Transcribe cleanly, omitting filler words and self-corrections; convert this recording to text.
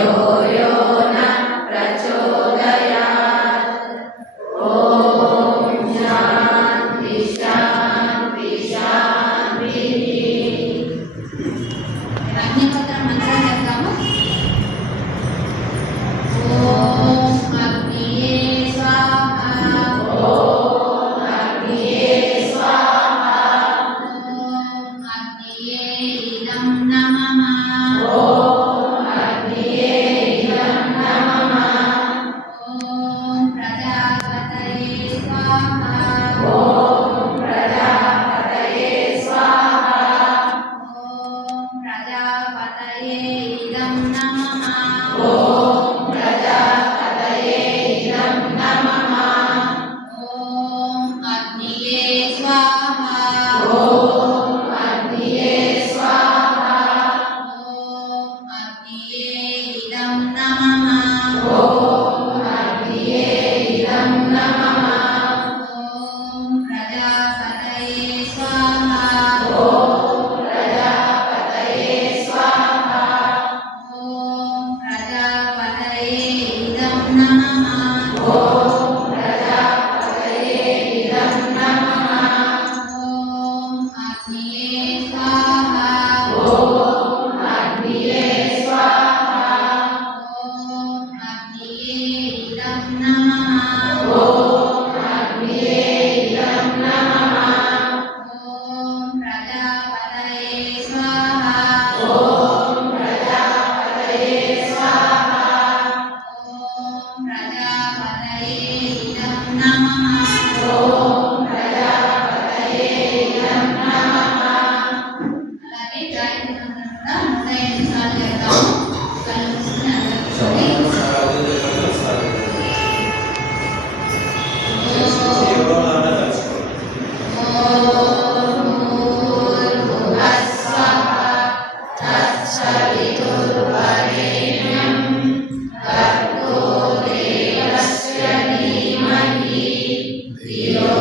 यो न प्रचोदयात्। ॐ शान्ति शान्ति शान्तिः। అగ్నిహోత్రం మంత్రం చెప్తాము. ఓం అగ్నియే స్వాహా. ఓం అగ్నియే స్వాహా. ఓం అగ్నియే ఇదం నమః. ఓం అగ్నియే ఇదం నమః. ఓం ప్రజాపతయే స్వాహా. ఓం ప్రజాపతయే స్వాహా. ఓం ప్రజాపతయే ఇదం నమః. ఓం ప్రజాపతయే ఇదం నమః. ఓం అగ్నియే స్వాహా. ఓం అగ్నియే స్వాహా. ఓం అగ్నియే ఇదం నమః. ఓం అగ్నియే ఇదం నమః. ఓం ప్రజాపతయే స్వాహా. ఓం ప్రజాపతయే స్వాహా. ఓం ప్రజాపతయే ఇదం నమః.